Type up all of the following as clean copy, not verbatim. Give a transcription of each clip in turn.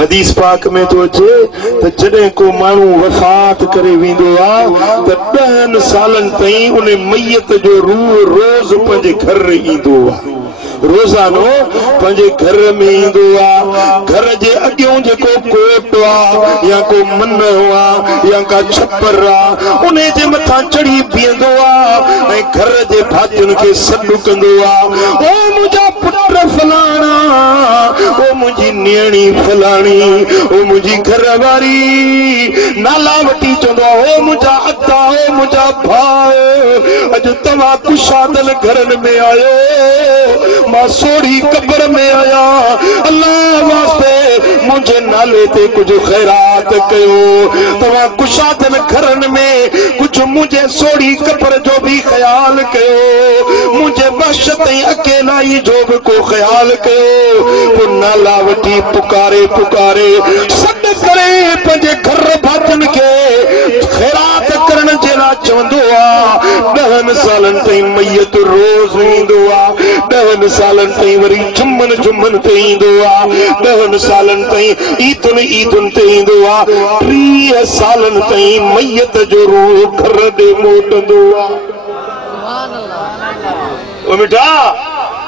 हदीस पाक में तो अचे त जॾहिं को माण्हू वफ़ात करे वेंदो आहे त 10 सालनि ताईं उन मैयत जो रूह रोज़ पंहिंजे घर ईंदो आहे रोज़ानो पंहिंजे घर में ईंदो आहे घर जे अॻियों जेको कोट आहे या को मन आहे या का छपर आहे उन जे मथां चढ़ी बीहंदो आहे ऐं घर जे भातियुनि खे सॾु कंदो आहे ओ मुंहिंजा पुट फलाणा ओ मुंहिंजी नियाणी फलाणी ओ मुंहिंजी घरवारी नाला वठी चवंदो आहे ओ मुंहिंजा अता ओ मुंहिंजा भाउ अॼु तव्हां कुशादल घरनि में आयो मां सोढ़ी कब्र में आया अल्लाह वास्ते मुझे नाले ते कुछ खैरात कयो तवा कुशादन घरन में कुछ मुझे सोढ़ी कब्र जो भी ख्याल कयो मुझे बख्शत अकेला ही जो भी को ख्याल कयो वो नाला वठी पुकारे पुकारे सद करे पंजे घर भातन के खैरात करण जेला चवंदो आ 10 सालन ताईं मैयत रोज ईंदो आ 10 सालन ताईं वरी जुम्मन जुम्मन ते ईंदो आ 10 सालन ताईं ईदुन ते ईंदो आ 30 सालन ताईं मैयत जो रूह घर ॾे मोटंदो आ सुभान अल्लाह ओ बेटा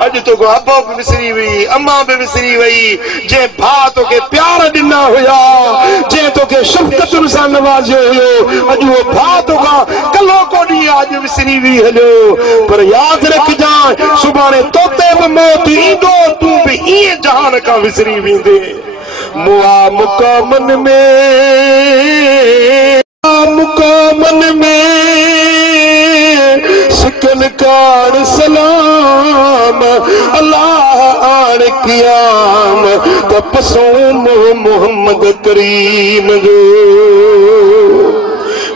अज तो को अब्बा भी विसरी वई अम्मा भी विसरी वई जे भा तो के प्यार दिना हुआ जे तो के शफकतुन सा नवाजो हुयो अज वो भा तो का कलो को दी आज विसरी वी हलो पर याद रख जा सुभाणे तोते भी मौत ईंदो तू भी ये जहान का विसरी वेंदे मुआ मुकामन में सिकन कार सलाम अल्लाह आन कियाम तपसो मोहम्मद करीम जो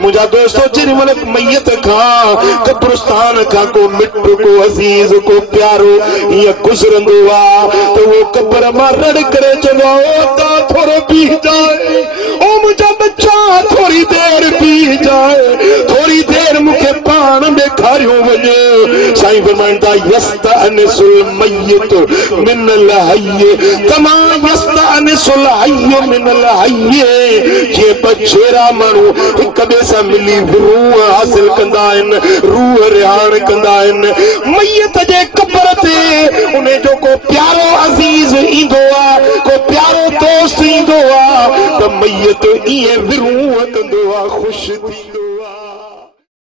मुझा दोस्तों जिन मलक मैयत खां कब्रिस्तान खां को मिट्टू को अजीज को प्यारो ये गुजरंदो आ तो वो कब्र मां रड़ करे चलो ता थोड़ो पी जाए ओ मुझा बच्चा थोड़ी देर पी जाए थोड़ी देर मुखे पान में खारियो वने साईं फरमाइंदा यस्तअनिसुल मय्यत मिनल हय्य कमा यस्तअनिसुल हय्य मिनल हय्य जे बचेरा मानू हिक ॿिए सां मिली रूह हासिल कंदा आहिनि रूह रिहाण कंदा आहिनि मैयत जे कब्र ते उन जो को प्यारो अजीज ईंदो आहे को प्यारो दोस्त ईंदो आहे त मैयत ईअं विरूह कंदो आहे ख़ुशि थींदो